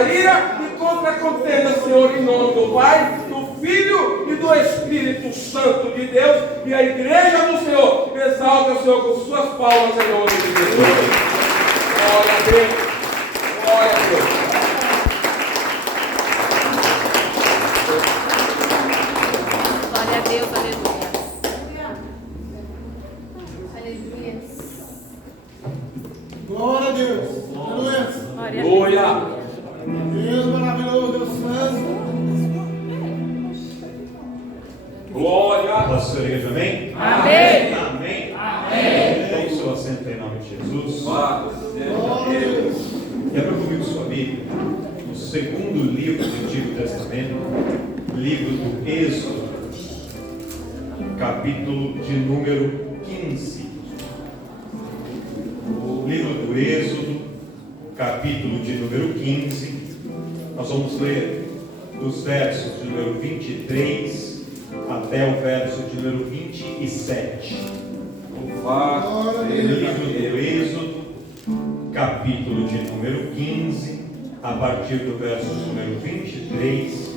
a ira e contra a contenda, Senhor, em nome do Pai, do Filho e do Espírito Santo de Deus. E a igreja do Senhor exalta o Senhor com suas palmas em nome de Jesus. Glória a Deus. Glória a Deus. Glória a Deus, aleluia. Aleluia. Glória a Deus. Aleluia. Glória. Deus maravilhoso, Deus santo. Glória. Nossa igreja, amém? Amém. Amém. Amém. Tome seu assento em nome de Jesus. Glória a Deus. E abra comigo sua Bíblia, no segundo livro do Antigo Testamento, livro do Êxodo, capítulo de número 15. Livro do Êxodo, capítulo de número 15. Nós vamos ler dos versos de número 23 até o verso de número 27. Livro do Êxodo, capítulo de número 15, a partir do verso de número 23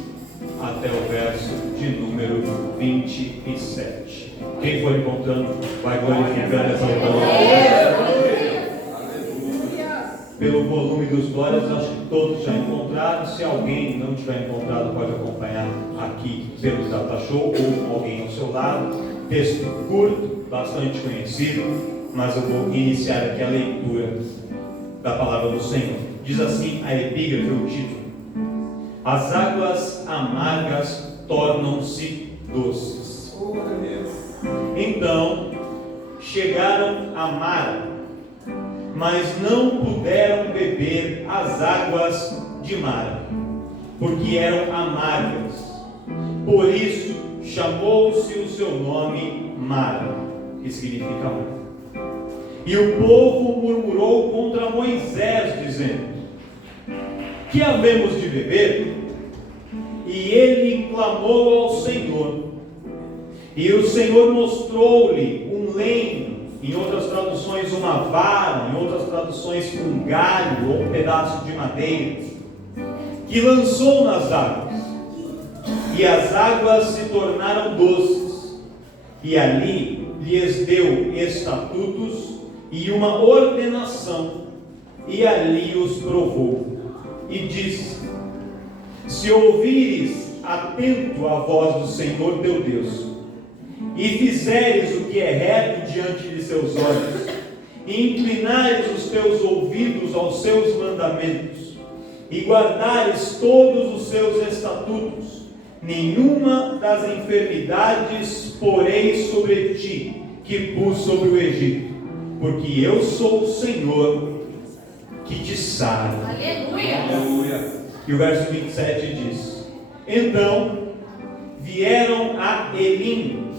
até o verso de número 27. Quem for encontrando, vai glorificando essa palavra. Pelo volume dos glórias, acho que todos já encontraram. Se alguém não tiver encontrado, pode acompanhar aqui pelo Data Show ou com alguém ao seu lado. Texto curto, bastante conhecido, mas eu vou iniciar aqui a leitura da palavra do Senhor. Diz assim a epígrafe, o título: As águas amargas tornam-se doces. Então chegaram a Mara, mas não puderam beber as águas de Mara, porque eram amargas. Por isso chamou-se o seu nome Mara, que significa amor. E o povo murmurou contra Moisés, dizendo: Que havemos de beber? E ele clamou ao Senhor. E o Senhor mostrou-lhe um lenho, em outras traduções uma vara, em outras traduções um galho ou um pedaço de madeira, que lançou nas águas. E as águas se tornaram doces. E ali lhes deu estatutos e uma ordenação, e ali os provou, e disse: Se ouvires atento a voz do Senhor teu Deus, e fizeres o que é reto diante de seus olhos, e inclinares os teus ouvidos aos seus mandamentos, e guardares todos os seus estatutos, nenhuma das enfermidades porei sobre ti, que pus sobre o Egito, porque eu sou o Senhor que te sara. Aleluia. E o verso 27 diz: Então vieram a Elim,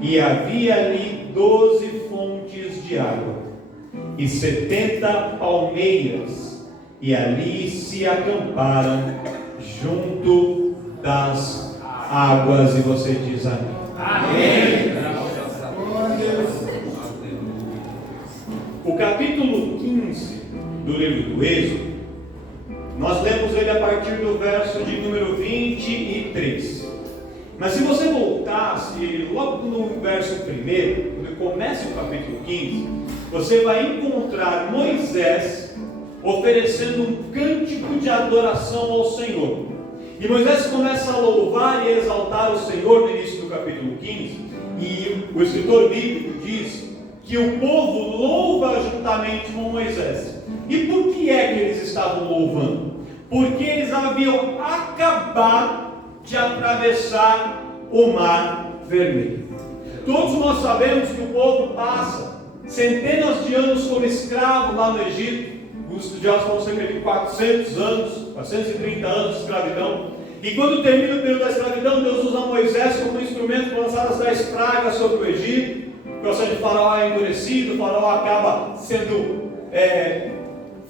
e havia ali 12 fontes de água, e 70 palmeiras, e ali se acamparam junto das águas. E você diz amém. Amém. O capítulo 15 do livro do Êxodo, nós lemos ele a partir do verso de número 23. Mas se você voltasse logo no verso 1, quando começa o capítulo 15, você vai encontrar Moisés oferecendo um cântico de adoração ao Senhor. E Moisés começa a louvar e exaltar o Senhor no início do capítulo 15. E o escritor bíblico diz que o povo louva juntamente com Moisés. E por que é que eles estavam louvando? Porque eles haviam acabado de atravessar o Mar Vermelho. Todos nós sabemos que o povo passa centenas de anos como escravo lá no Egito. Os estudiosos falam cerca de 400 anos, 430 anos de escravidão. E quando termina o período da escravidão, Deus usa Moisés como instrumento para lançar as 10 pragas sobre o Egito. O processo de Faraó é endurecido, o Faraó acaba sendo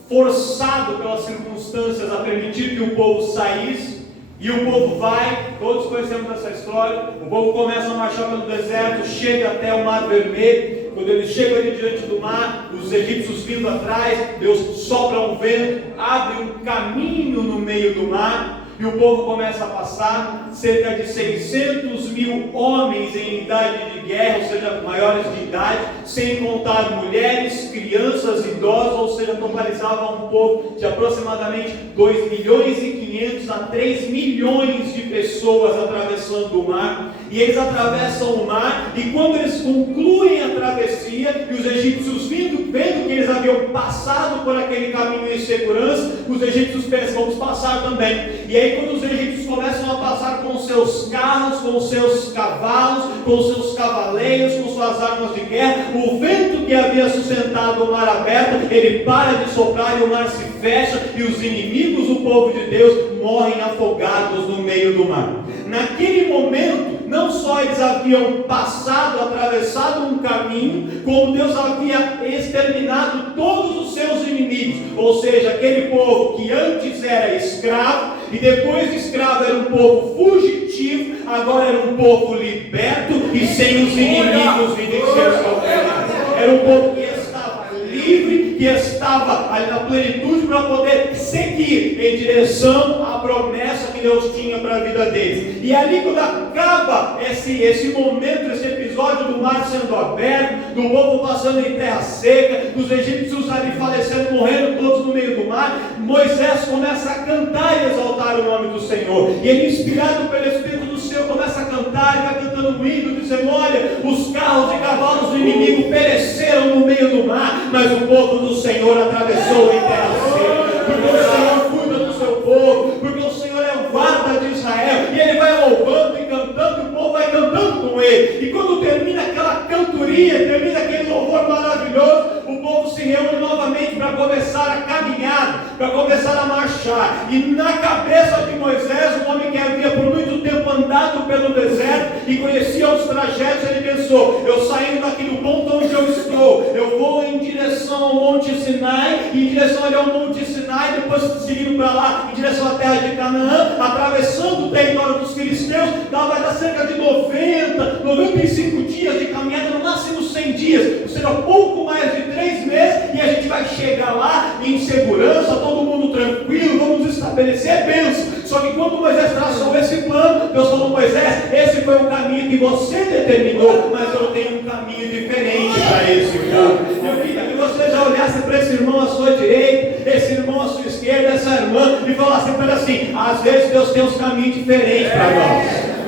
forçado pelas circunstâncias a permitir que o povo saísse. E o povo vai, todos conhecemos essa história, o povo começa a marchar pelo deserto, chega até o Mar Vermelho, Quando eles chegam ali diante do mar, os egípcios vindo atrás, Deus sopra um vento, abre um caminho no meio do mar, e o povo começa a passar. Cerca de 600 mil homens em idade de guerra, ou seja, maiores de idade, sem contar mulheres, crianças, idosos, ou seja, totalizava um povo de aproximadamente 2 milhões e 500 a 3 milhões de pessoas atravessando o mar. E eles atravessam o mar, e quando eles concluem a travessia, e os egípcios vendo que eles haviam passado por aquele caminho em segurança, os egípcios pensam, vamos passar também. E aí quando os egípcios começam a passar com seus carros, com seus cavalos, com seus cavaleiros, com suas armas de guerra, o vento que havia sustentado o mar aberto, ele para de soprar e o mar se fecha, e os inimigos do povo de Deus morrem afogados no meio do mar. Naquele momento, não só eles haviam passado, atravessado um caminho, como Deus havia exterminado todos os seus inimigos. Ou seja, aquele povo que antes era escravo, e depois de escravo era um povo fugitivo, agora era um povo liberto e sem os inimigos vindo em seus calcanhares. Era um povo que estava livre, que estava ali na plenitude para poder seguir em direção à promessa que Deus tinha para a vida deles. E ali quando acaba esse momento, esse episódio do mar sendo aberto, do povo passando em terra seca, dos egípcios ali falecendo, morrendo todos no meio do mar, Moisés começa a cantar e exaltar o nome do Senhor. E ele, inspirado pelo Espírito do Senhor, começa a cantar e vai cantando um hino, dizendo: olha, os carros e cavalos do inimigo pereceram no meio do mar, mas o povo do Senhor atravessou em terra seca, porque o Senhor cuida do seu povo, porque o Senhor é o guarda de Israel, e ele vai louvando e cantando, e o povo vai cantando com ele. E quando termina aquela cantoria, termina aquele louvor maravilhoso, o povo se reúne novamente para começar a caminhar, para começar a marchar. E na cabeça de Moisés, um homem que havia por muito tempo andado pelo deserto e conhecia os trajetos, ele pensou: eu saindo daqui do ponto onde eu estou, eu vou em direção ao Monte Sinai, e em direção ali ao Monte Sinai, depois seguindo para lá, em direção à terra de Canaã, atravessando o território dos filisteus, vai dar cerca de 95 dias de caminhada, no máximo 100 dias, ou seja, pouco mais de 3 meses, e a gente vai chegar lá em segurança, todo mundo tranquilo, vamos estabelecer bênção. Só que quando Moisés traçou esse plano, Deus falou: Moisés, esse foi o caminho que você determinou, mas eu tenho um caminho diferente para esse povo. Eu queria que você já olhasse para esse irmão à sua direita, esse irmão à sua esquerda, essa irmã, e falasse para ele assim: às vezes Deus tem uns caminhos diferentes para nós.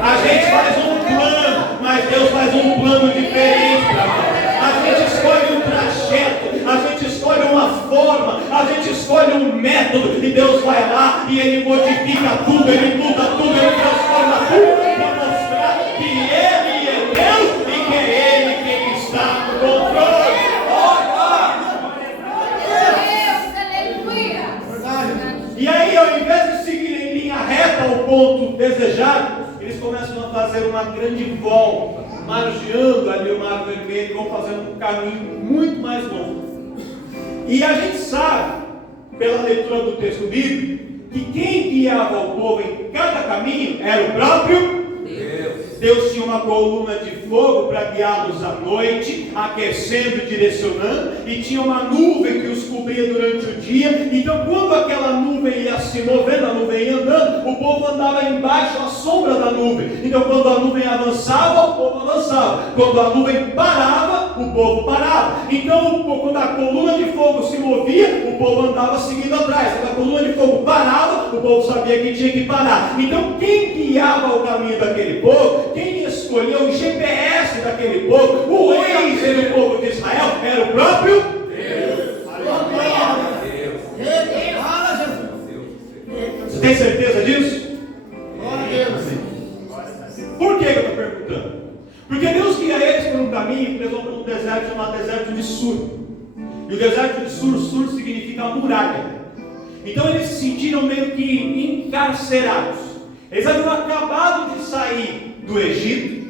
A gente faz um plano, mas Deus faz um plano diferente para nós. A gente escolhe um trajeto, a gente escolhe uma forma, a gente escolhe um método, e Deus vai lá e Ele modifica tudo, Ele muda tudo, Ele transforma tudo, para mostrar que Ele é Deus e que é Ele quem está no controle. E aí, ao invés de seguir em linha reta ao ponto desejado, eles começam a fazer uma grande volta, margeando ali o Mar Vermelho, e vão fazendo um caminho muito mais longo. E a gente sabe, pela leitura do texto bíblico, que quem guiava o povo em cada caminho era o próprio Deus. Deus tinha uma coluna de fogo para guiá-los à noite, aquecendo e direcionando, e tinha uma nuvem que os cobria durante o dia. Então, quando aquela nuvem ia se movendo, a nuvem ia andando, o povo andava embaixo à sombra da nuvem. Então, quando a nuvem avançava, o povo avançava. Quando a nuvem parava, o povo parava. Então, quando a coluna de fogo se movia, o povo andava seguindo atrás. Quando a coluna de fogo parava, o povo sabia que tinha que parar. Então, quem guiava o caminho daquele povo, quem escolheu o GPS daquele povo, o Waze do povo de Israel, era o próprio Deus. Você tem certeza disso? Por que eu estou perguntando? Porque Deus guia eles por um caminho que eles vão para um deserto chamado deserto de Sur. E o deserto de Sur significa muralha. Então eles se sentiram meio que encarcerados. Eles haviam acabado de sair do Egito,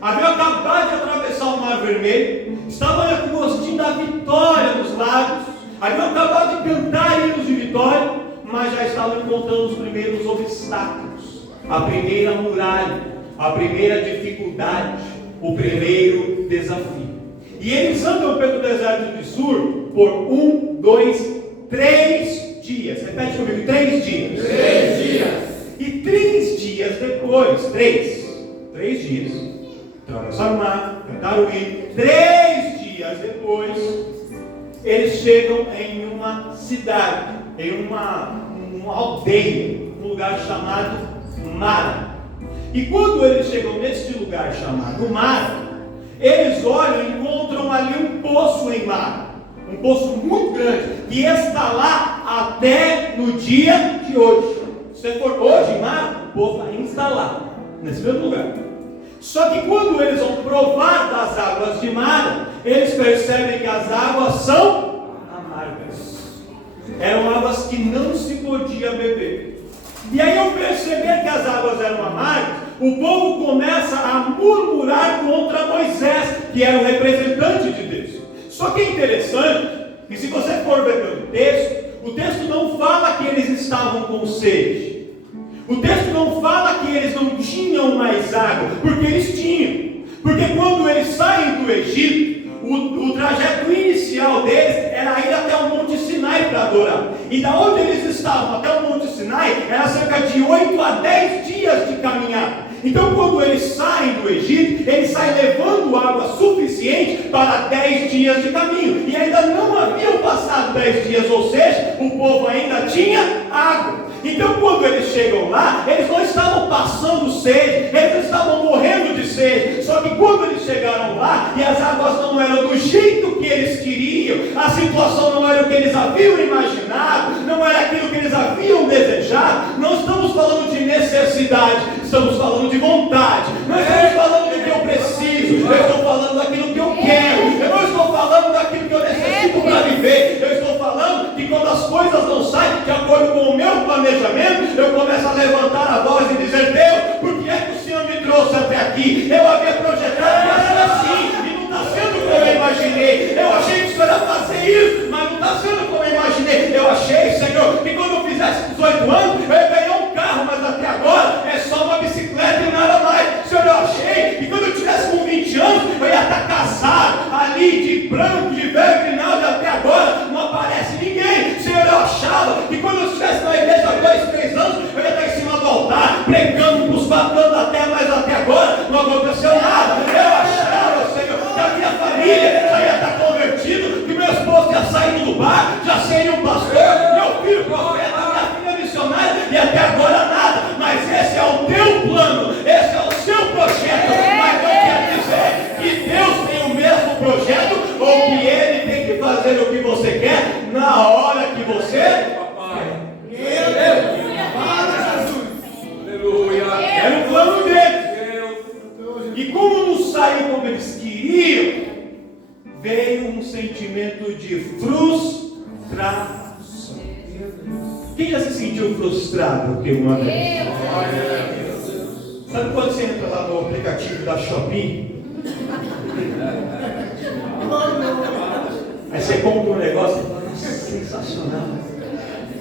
haviam acabado de atravessar o Mar Vermelho, estavam com o gostinho da vitória nos lábios, haviam acabado de cantar hinos de vitória, mas já estavam encontrando os primeiros obstáculos, a primeira muralha, a primeira dificuldade. o primeiro desafio. E eles andam pelo deserto de Sur por 1, 2, 3 dias. Repete comigo, 3 dias. 3 dias. E 3 dias depois, 3 dias, atravessaram o mar, cantaram o hino. 3 dias depois, eles chegam em uma cidade, em uma aldeia, um lugar chamado Mara. E quando eles chegam neste lugar chamado Mara, eles olham e encontram ali um poço em Mara, um poço muito grande, que está lá até no dia de hoje. Se você for hoje em Mara, o poço ainda está lá, nesse mesmo lugar. Só que quando eles vão provar das águas de Mara, eles percebem que as águas são amargas. Eram águas que não se podia beber. E aí, ao perceber que as águas eram amargas, o povo começa a murmurar contra Moisés, que era o representante de Deus. Só que é interessante que, se você for ver pelo texto, o texto não fala que eles estavam com sede. O texto não fala que eles não tinham mais água, porque eles tinham. Porque quando eles saem do Egito, o trajeto inicial deles era ir até o Monte Sinai para adorar. E da onde eles estavam até o Monte Sinai era cerca de 8 a 10 dias de caminhada. Então, quando eles saem do Egito, eles saem levando água suficiente para 10 dias de caminho. E ainda não haviam passado 10 dias, ou seja, o povo ainda tinha água. Então, quando eles chegam lá, eles não estavam passando sede, eles estavam morrendo de sede. Só que quando eles chegaram lá, e as águas não eram do jeito que eles queriam, a situação não era o que eles haviam imaginado, não era aquilo que eles haviam desejado, não estamos falando de necessidade, estamos falando de vontade. Não estamos falando do que eu preciso, eu estou falando daquilo que eu quero, eu não estou falando daquilo que eu necessito para viver, eu estou falando que quando as coisas não saem de acordo com o meu planejamento, eu começo a levantar a voz e dizer: Deus, por que é que o Senhor me trouxe até aqui? Eu havia projetado para ser assim, e não está sendo como eu imaginei. Eu achei que o Senhor ia fazer isso, mas não está sendo como eu imaginei. Eu achei, Senhor, que quando eu fizesse 18 anos, eu ia ganhar um carro, mas até agora é só uma bicicleta e nada mais. Senhor, eu achei que quando eu tivesse com 20 anos, eu ia estar casado, ali de branco, de verbo e nada, até agora não aparece ninguém. Senhor, eu achava que quando eu estivesse na igreja há 2, 3 anos, eu ia estar em cima do altar, pregando para os patrões da terra, mas até agora não aconteceu nada. Eu achava, Senhor, que a minha família já ia estar convertido, que meu esposo ia sair do bar, já seria um pastor, meu filho profeta, minha filha missionária, e até agora nada. Mas esse é o teu plano, esse é o seu projeto, mas não quer dizer que Deus tem o mesmo projeto, ou que Ele tem que fazer o que você quer, na hora que você quer. Era o plano deles. E como não saiu como eles queriam, veio um sentimento de frustração. Quem já se sentiu frustrado alguma vez? Sabe quando você entra lá no aplicativo da Shopee? Aí você compra um negócio e fala: sensacional,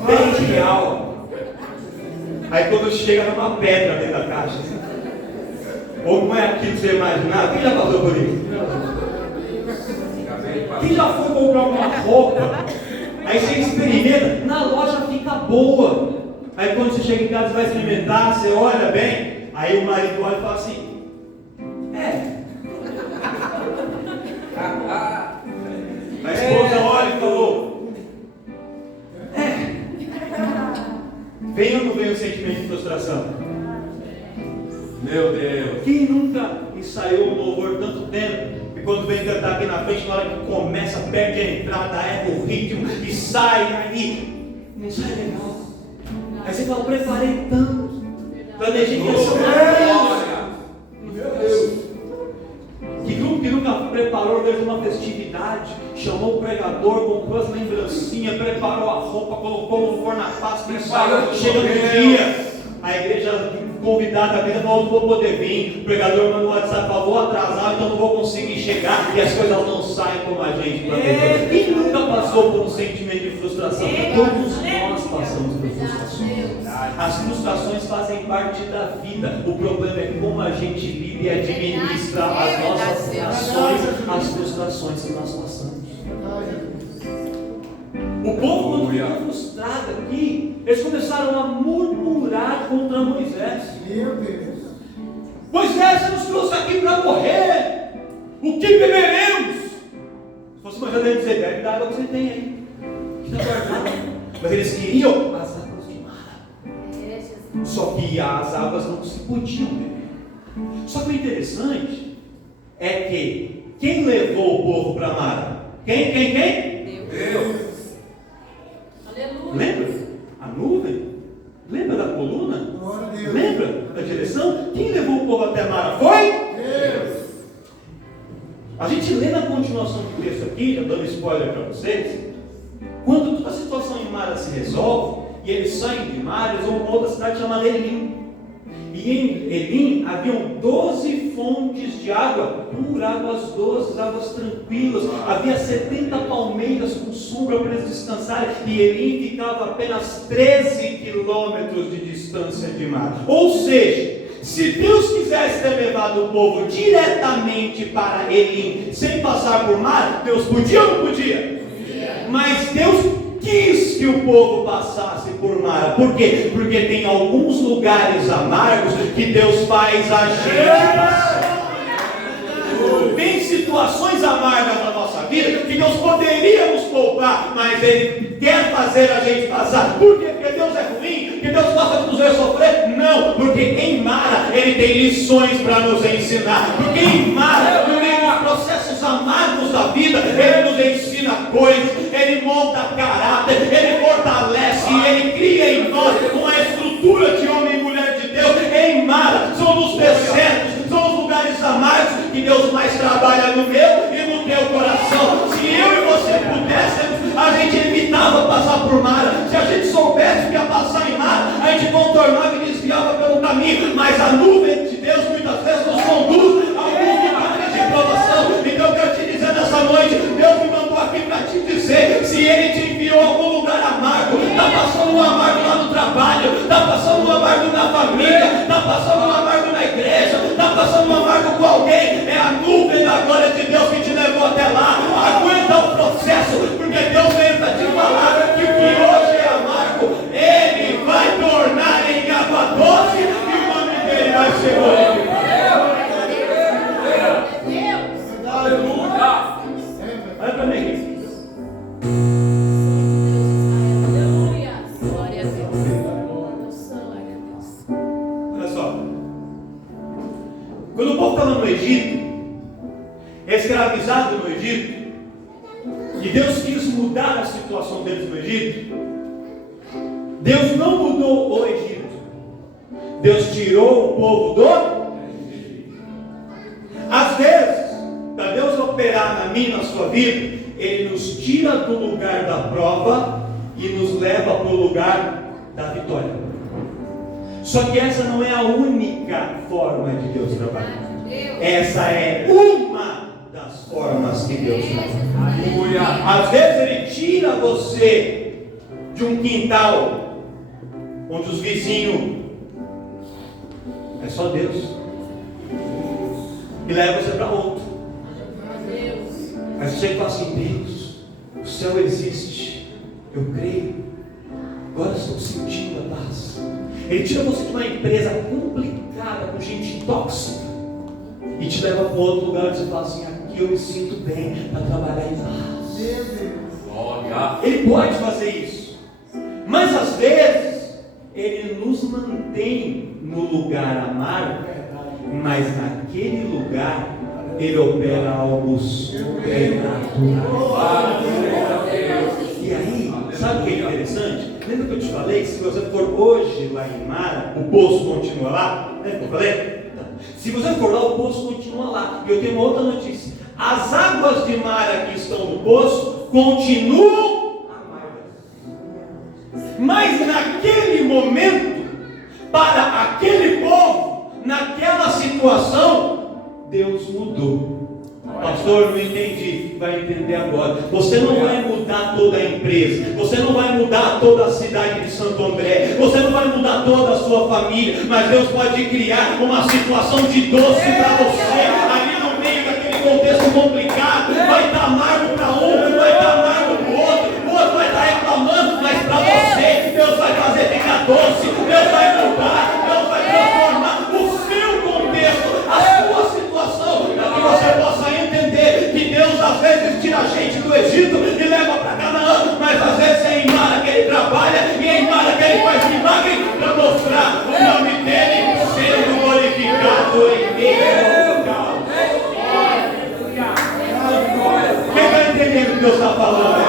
bem real. Aí quando chega numa pedra dentro da caixa, ou não é aquilo que você imaginava. Quem já passou por isso? Quem já foi comprar uma roupa, aí você experimenta, na loja fica boa. Aí quando você chega em casa e vai experimentar, você olha bem, aí o marido olha e fala assim: a esposa olha e falou: vem ou não vem o sentimento de frustração? Meu Deus. Quem nunca ensaiou um louvor tanto tempo, e quando vem cantar aqui na frente, na hora que começa, perde a entrada, erra o ritmo e sai, aí não sai legal. Aí você fala: preparei tanto, planejei que ia ser uma Meu Deus. Que grupo que nunca preparou, fez uma festividade, chamou o pregador, comprou as lembrancinhas, preparou a roupa, colocou no forno na pasta, ensaiou, chega no dia, a igreja convidada, a vida falou: não vou poder vir, o pregador manda no WhatsApp, falou: vou atrasar, então não vou conseguir chegar, e as coisas não saem como a gente planejou. Quem nunca passou por um sentimento de frustração? Todos nós passamos por frustrações. As frustrações fazem parte da vida. O problema é como a gente lida e administra as nossas reações às frustrações que nós passamos. O povo, quando ficou frustrado aqui, eles começaram a murmurar contra Moisés. Meu Deus. Moisés, você nos trouxe aqui para morrer. O que beberemos? Se fosse Moisés, ele ia dizer: bebe da água que você tem aí. Que está guardado. Mas eles queriam as águas de Mara. Só que as águas não se podiam beber. Só que o interessante é que quem levou o povo para Mara? Quem? Deus. Aleluia. Lembra? A nuvem? Lembra da coluna? Glória a Deus. Lembra da direção? Quem levou o povo até Mara? Foi Deus. A gente lê na continuação do texto aqui, já dando spoiler para vocês, quando toda a situação em Mara se resolve, e eles saem de Mara, eles vão para outra cidade chamada Elim. E em Elim haviam 12 fontes de água pura, águas doces, águas tranquilas. Havia 70 palmeiras com sombra para eles descansarem. E Elim ficava a apenas 13 quilômetros de distância de Mara. Ou seja, se Deus quisesse ter levado o povo diretamente para Elim, sem passar por Mara, Deus podia ou não podia? Mas Deus quis que o povo passasse por Mara. Por quê? Porque tem alguns lugares amargos que Deus faz a gente passar. Tem situações amargas na nossa vida que Deus poderia nos poupar, mas Ele quer fazer a gente passar. Por quê? Porque Deus é ruim? Porque Deus gosta de nos ver sofrer? Não, porque em Mara Ele tem lições para nos ensinar. Porque em Mara, no meio dos processos amargos da vida, Ele nos ensina coisas, Ele monta caráter, Ele fortalece, Ele cria em nós uma estrutura de homem e mulher de Deus. Em Mara, são nos desertos, são os lugares amargos que Deus mais trabalha no meu e no teu coração. Se eu e você pudéssemos, a gente evitava passar por Mara. Se a gente soubesse que ia passar em Mara, a gente contornava e desviava pelo caminho. Mas a nuvem de Deus muitas vezes nos conduz a alguns lugares de provação. Então eu quero te dizer nessa noite, Deus me mandou aqui para te dizer: se Ele te enviou a algum lugar amargo, está passando um amargo lá no trabalho, está passando um amargo na família, está passando um amargo na igreja, está passando um amargo com alguém, é a nuvem da glória de Deus que te levou até lá. Aguenta o processo, porque Deus veio para te falar que o que hoje é amargo, Ele vai tornar em água doce e o nome dele vai ser glorificado. Aleluia. Olha para mim aqui. Aleluia. Glória a Deus. Glória a Deus. Olha só. Quando o povo estava no Egito, escravizado no Egito, e Deus quis mudar a situação deles no Egito, Deus não mudou o Egito. Deus tirou o povo do Egito. Às vezes, para Deus operar na minha e na sua vida, Ele nos tira do lugar da prova e nos leva para o lugar da vitória. Só que essa não é a única forma de Deus trabalhar. Essa é uma das formas que Deus trabalha. Aleluia. Às vezes Ele tira você de um quintal onde os vizinhos é só Deus, e leva você para outro. Aí você chega e fala assim: Deus, o céu existe, eu creio, agora estou sentindo a paz. Ele tira você de uma empresa complicada, com gente tóxica, e te leva para outro lugar onde você fala assim: aqui eu me sinto bem para trabalhar em paz. Glória. Ele pode fazer isso, mas às vezes Ele nos mantém no lugar amargo, mas naquele lugar Ele opera algo sobrenatural. E aí, sabe o que é interessante? Lembra que eu te falei que se você for hoje lá em Mara, o poço continua lá? Lembra que eu falei? Se você for lá, o poço continua lá. E eu tenho uma outra notícia: as águas de Mara que estão no poço continuam amargas. Mas naquele momento, para aquele povo, naquela situação, Deus mudou. Pastor, não entendi. Vai entender agora. Você não vai mudar toda a empresa. Você não vai mudar toda a cidade de Santo André. Você não vai mudar toda a sua família. Mas Deus pode criar uma situação de doce para você. Ali no meio daquele contexto complicado, vai estar amargo para um, vai estar amargo para o outro. O outro vai estar reclamando, mas para você, Deus vai fazer ficar doce. Deus vai mudar. Deus vai transformar o seu contexto, a sua situação, para que você possa entender que Deus às vezes tira a gente do Egito e leva para Canaã, mas às vezes é em Mara que Ele trabalha e é em Mara que Ele faz milagre para mostrar o nome dEle sendo glorificado em meio ao caos. Quem está entendendo o que Deus está falando?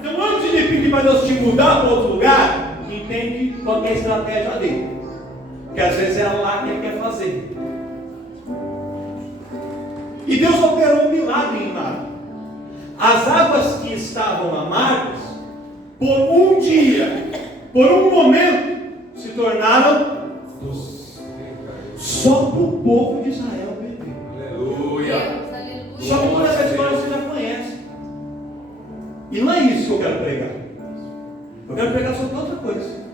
Então, antes de pedir para Deus te mudar para outro lugar, entende qual é a estratégia dele. Que às vezes é lá que Ele quer fazer. E Deus operou um milagre em Mara. As águas que estavam amargas, por um dia, por um momento, se tornaram doces. Só para o povo de Israel beber. Aleluia. Só que toda essa história você já conhece. E não é isso que eu quero pregar. Eu quero pregar sobre outra coisa.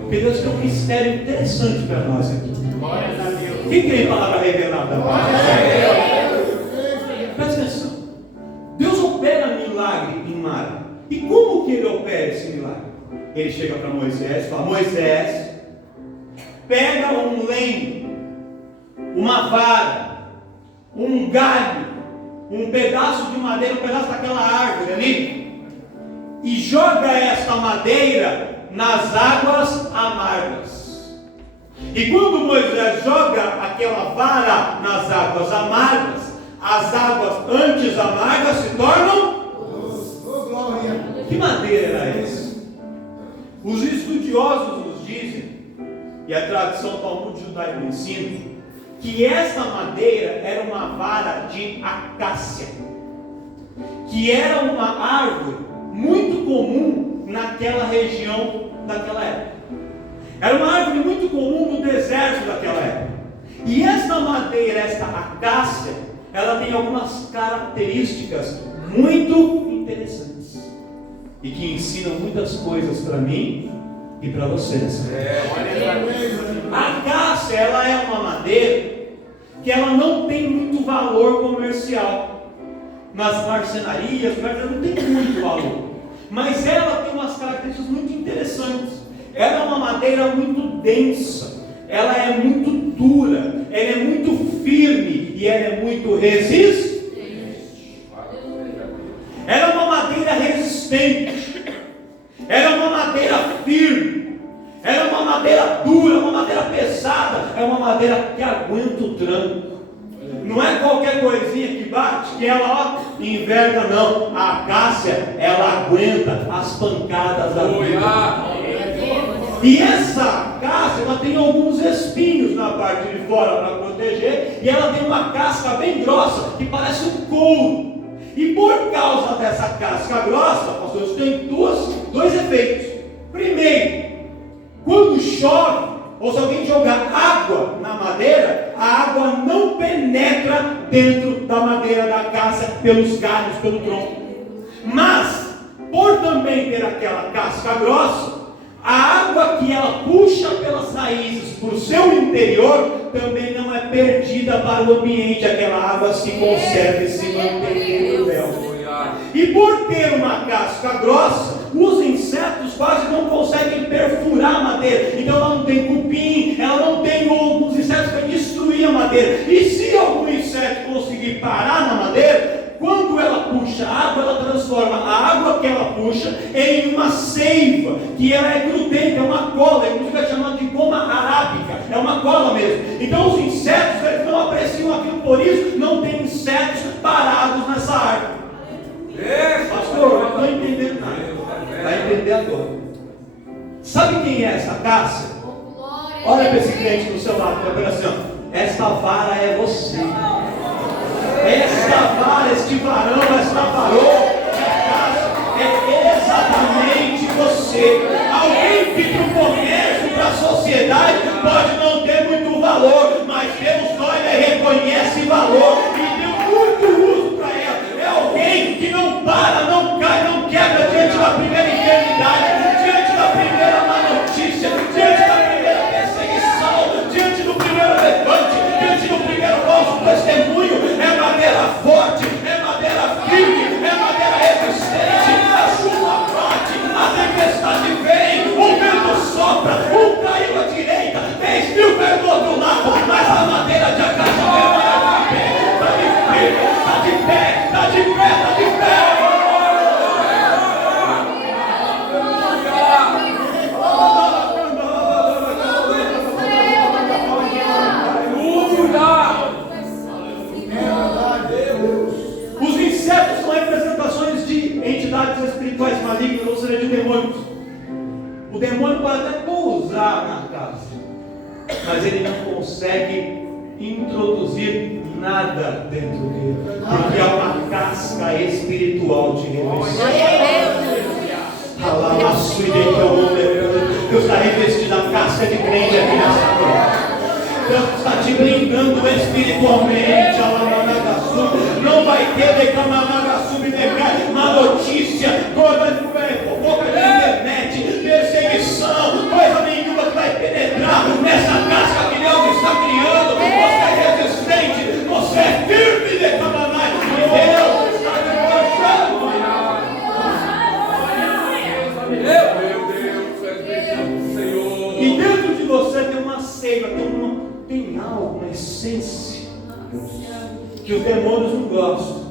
Porque Deus tem um mistério interessante para nós aqui. Quem tem palavra revelada? Presta atenção. Deus opera milagre em Mara. E como que Ele opera esse milagre? Ele chega para Moisés e fala: Moisés, pega um lenho, uma vara, um galho, um pedaço de madeira, um pedaço daquela árvore ali, e joga esta madeira nas águas amargas. E quando Moisés joga aquela vara nas águas amargas, as águas antes amargas se tornam. Que madeira era essa? Os estudiosos nos dizem, e a tradição Talmud judaico ensina, que essa madeira era uma vara de acácia, que era uma árvore muito comum naquela região daquela época. Era uma árvore muito comum no deserto daquela época. E esta madeira, esta acácia, ela tem algumas características muito interessantes e que ensinam muitas coisas para mim e para vocês. A acácia, ela é uma madeira que ela não tem muito valor comercial. Nas marcenarias, ela não tem muito valor. Mas ela tem umas características muito interessantes. Ela é uma madeira muito densa, ela é muito dura, ela é muito firme e ela é muito resistente. Ela é uma madeira resistente, ela é uma madeira firme, ela é uma madeira dura, uma madeira pesada, é uma madeira que aguenta o tranco. Não é qualquer coisinha que bate que ela enverga, não. A acácia, ela aguenta as pancadas da vida. E essa acácia, ela tem alguns espinhos na parte de fora para proteger, e ela tem uma casca bem grossa, que parece um couro. E por causa dessa casca grossa, pastor, isso tem dois efeitos. Primeiro, quando chove, ou se alguém jogar água na madeira, a água não penetra dentro da madeira da acácia pelos galhos, pelo tronco. Mas, por também ter aquela casca grossa, a água que ela puxa pelas raízes para o seu interior também não é perdida para o ambiente. Aquela água se conserva e se mantém no véu. E por ter uma casca grossa, os insetos quase não conseguem perfurar a madeira. Então ela não tem cupim, ela não tem alguns insetos para destruir a madeira. E se algum inseto conseguir parar na madeira, quando ela puxa água, ela transforma a água que ela puxa em uma seiva, que ela é grudenta, é uma cola, inclusive é chamada de goma arábica, é uma cola mesmo. Então os insetos, eles não apreciam aquilo, por isso não tem insetos parados nessa árvore. Pastor, eu não estou entendendo nada. Vai entender agora. Sabe quem é essa acácia? Olha para esse crente do seu lado, está assim, ó. Esta vara é você. Esta vara, este varão, esta varoa, é exatamente você. Alguém que para o comércio, para a sociedade, pode não ter muito valor, mas Deus olha e reconhece valor e deu muito uso para ela. É alguém que não para, não cai, não quebra diante da primeira enfermidade, diante da primeira má notícia, diante da primeira perseguição, diante do primeiro levante, diante do primeiro falso testemunho. É madeira forte, é madeira firme, é madeira resistente. A chuva bate, a tempestade vem, o vento sopra, caiu à direita, 10.000 caiu do outro lado, mas a madeira de acaso está de pé, está de pé, está de pé, está de pé. Os insetos são representações de entidades espirituais malignas, ou seja, de demônios. O demônio pode até pousar na casa, mas ele não consegue introduzir nada dentro dele, porque é uma casca espiritual de revestido. Deus está revestido a casca de crente aqui nessa noite. Deus está te blindando espiritualmente. Não vai ter uma notícia, toda fofoca de internet, perseguição, coisa nenhuma que vai penetrar nessa casca que Deus está criando. Você é resistente, você é firme de Camanai. Deus está te Meu Deus, Senhor. E dentro de você tem uma seiva, tem algo, uma essência que os demônios não gostam,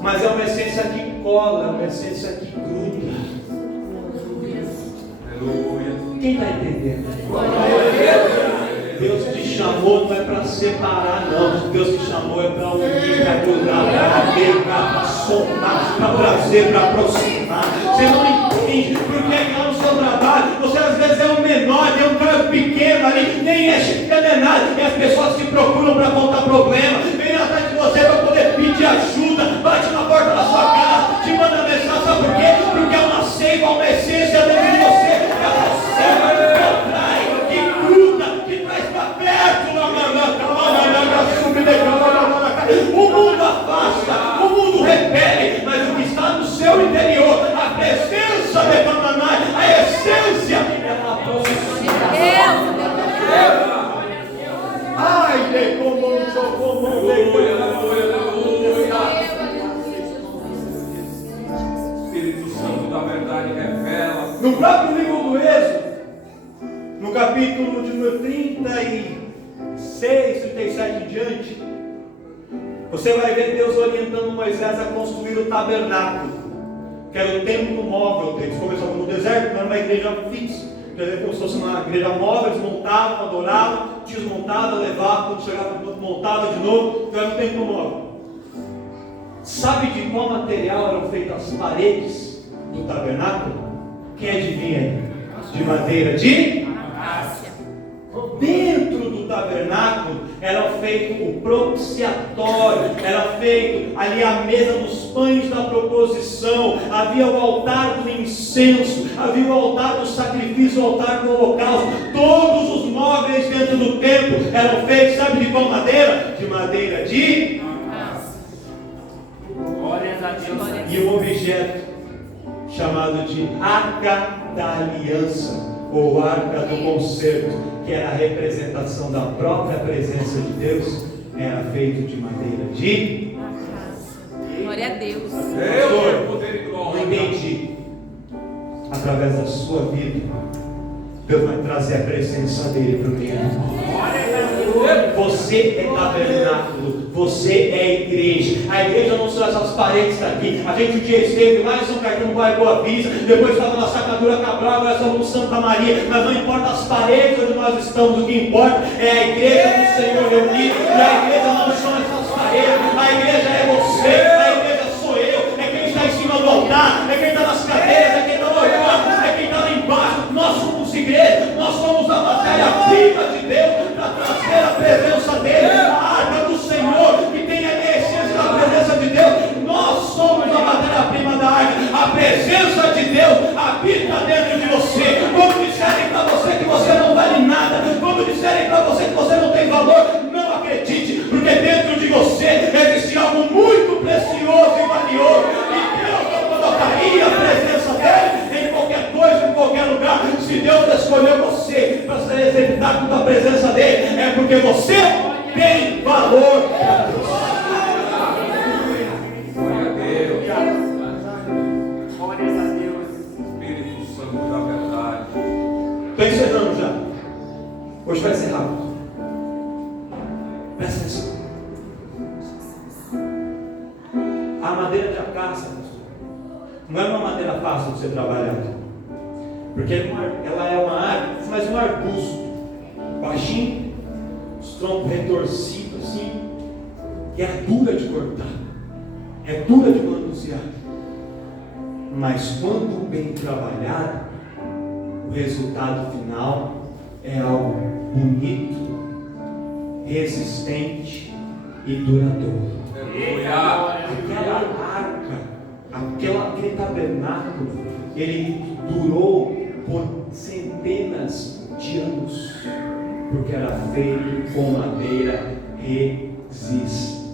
mas é uma essência que cola, é uma essência que gruda. Aleluia. Quem está entendendo? Deus te chamou não é para separar, não. Deus te chamou é para unir, para grudar, para alegrar, para somar, para trazer, para aproximar. Você não entende, porque é lá no seu trabalho, você às vezes é um menor, é um cara pequeno ali, nem é chifre, nem é nada, e as pessoas te procuram para contar problema, vem atrás de você para poder pedir ajuda, bate na porta da sua casa, te manda mensagem, sabe por quê? Porque é uma seiva, uma essência dentro de você, é uma seiva que atrai, que gruda, que traz para perto, o mundo afasta, o mundo repele, mas o que está no seu interior, a presença de Pamanai, a essência, ela aproxima. Ai, de como Espírito Santo da verdade revela. no próprio livro do Êxodo, no capítulo de número 36, 37 em diante, você vai ver Deus orientando Moisés a construir o tabernáculo, que era o templo móvel deles. Começou no deserto, não era uma igreja fixa, quer dizer, como se fosse uma igreja móvel. Eles montavam, adoravam, desmontavam, levavam, quando chegava no ponto, montava de novo. Então era um templo móvel. Sabe de qual material eram feitas as paredes do tabernáculo? Quem adivinha? De madeira de acácia. Dentro do tabernáculo era feito o propiciatório, era feito ali a mesa dos pães da proposição, havia o altar do incenso, havia o altar do sacrifício, o altar do holocausto. Todos os móveis dentro do templo eram feitos, sabe de qual madeira? De madeira de acácia. Glórias a Deus. E um objeto chamado de Arca da Aliança, ou Arca do Concerto, que era a representação da própria presença de Deus, era feito de madeira de acácia. Glória a Deus. Deus, poder e Não glória. entendi. Através da sua vida, Deus vai trazer a presença dele para o meio. Você é tabernáculo, você é igreja. A igreja não são essas paredes daqui. A gente um dia esteve lá em São Caetano, Bairro Boa Vista, depois estava na Sacadura Cabral, agora estamos no Santa Maria. Mas não importa as paredes onde nós estamos, o que importa é a igreja do Senhor reunida. E a igreja não são essas paredes, a igreja é você, a igreja sou eu, é quem está em cima do altar, é quem está nas cadeiras, é quem está orando, é quem está lá embaixo. Nós somos igreja, nós somos a matéria-prima de Deus para trazer a presença dele, a arca do Senhor, que tem a essência da presença de Deus. Nós somos a matéria-prima da arca. A presença de Deus habita dentro de você. Quando disserem para você que você não vale nada, quando disserem para você que você não tem valor, não acredite, porque dentro Estou encerrando já. Hoje vai ser rápido. Presta atenção. A madeira de acácia, não é uma madeira fácil de ser trabalhada. Porque ela é uma árvore, mas um arbusto. Baixinho, os troncos retorcidos assim. E é dura de cortar. É dura de manusear. Mas quando bem trabalhada, o resultado final é algo bonito, resistente e duradouro. Aquela arca, aquele tabernáculo, ele durou por centenas de anos, porque era feito com madeira resistente.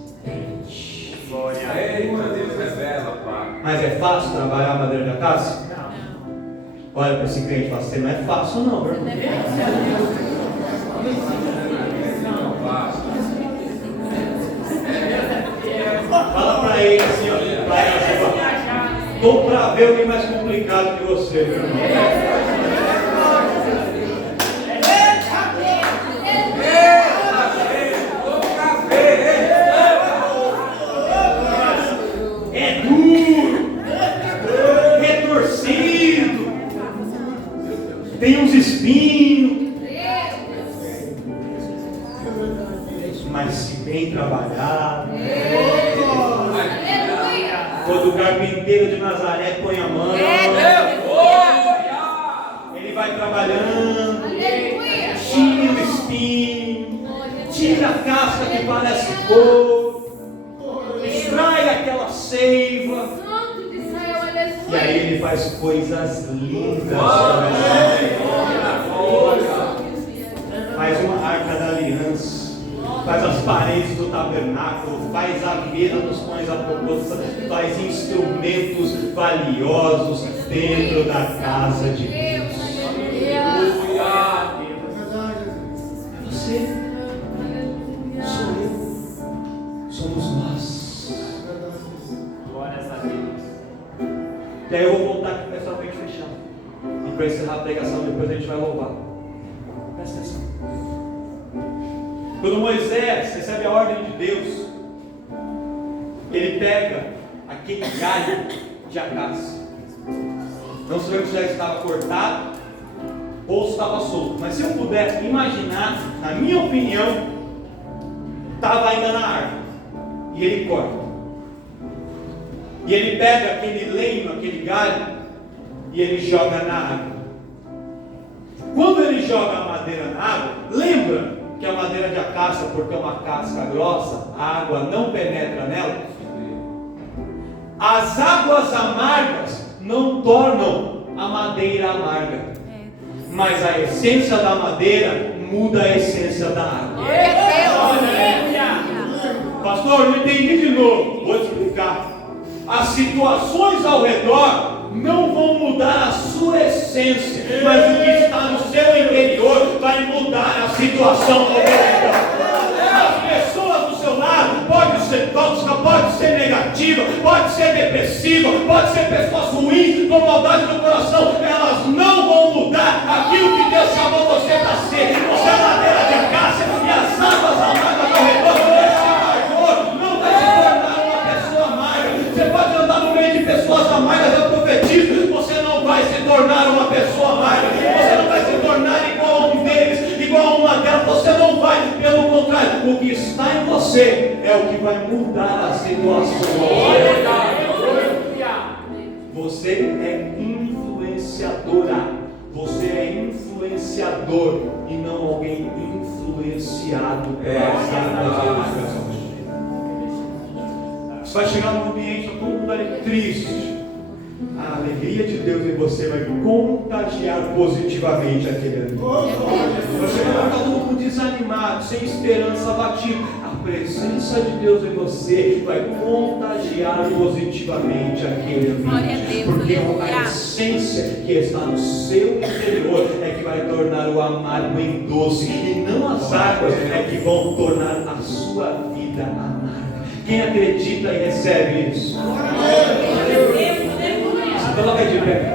Eita, Deus revela, Pai. Mas é fácil trabalhar a madeira de acácia? Olha para esse crente e fala assim, não é fácil não, meu irmão. Fala para ele assim, ó, para ele assim, ó, estou para ver alguém mais complicado que você, meu irmão. É duro, retorcido, tem uns espinhos, mas se bem trabalhado, quando o carpinteiro de Nazaré põe a mão, ele vai trabalhando, tira o espinho, tira a casca que parece couro, extrai aquela seiva, e aí ele faz coisas lindas. Faz uma arca da aliança, faz as paredes do tabernáculo, faz a mesa dos pães à proposta, faz instrumentos valiosos dentro da casa de Deus. Você, sou eu, somos nós. Glórias a Deus. E aí eu vou voltar aqui para a gente fechar. E para encerrar a pregação, depois a gente vai louvar. Presta atenção. Quando Moisés recebe a ordem de Deus, ele pega aquele galho de acácia. Não sabemos se já estava cortado ou se estava solto. Mas se eu puder imaginar, na minha opinião, estava ainda na árvore. E ele corta. E ele pega aquele lenho, aquele galho, e ele joga na água. Quando ele joga a madeira na água, lembra que a madeira de acácia, por ter uma casca grossa, a água não penetra nela? As águas amargas não tornam a madeira amarga, mas a essência da madeira muda a essência da água. Pastor, não entendi de novo. Vou explicar. As situações ao redor não vão mudar a sua essência, mas o que está no seu interior vai mudar a situação ao redor. As pessoas do seu lado podem ser tóxicas, pode ser negativa, pode ser depressiva, pode ser pessoas ruins, com maldade no coração, elas não vão mudar aquilo que Deus chamou você para ser. Você é madeira de acácia e as águas amargas ao redor. Você pode andar no meio de pessoas amargas, eu profetizo, você não vai se tornar uma pessoa amarga, você não vai se tornar igual a um deles, igual a uma delas, você não vai, pelo contrário, o que está em você é o que vai mudar a situação. Você é influenciadora, você é influenciador e não alguém influenciado pelas águas amargas. Você vai chegar num ambiente, todo mundo ali triste. A alegria de Deus em você vai contagiar positivamente aquele ambiente. Você vai estar todo mundo desanimado, sem esperança, abatido. A presença de Deus em você vai contagiar positivamente aquele ambiente. Porque a essência que está no seu interior é que vai tornar o amargo em doce. E não as águas é que vão tornar a sua vida amarga. Quem acredita e recebe isso? Coloca de pé.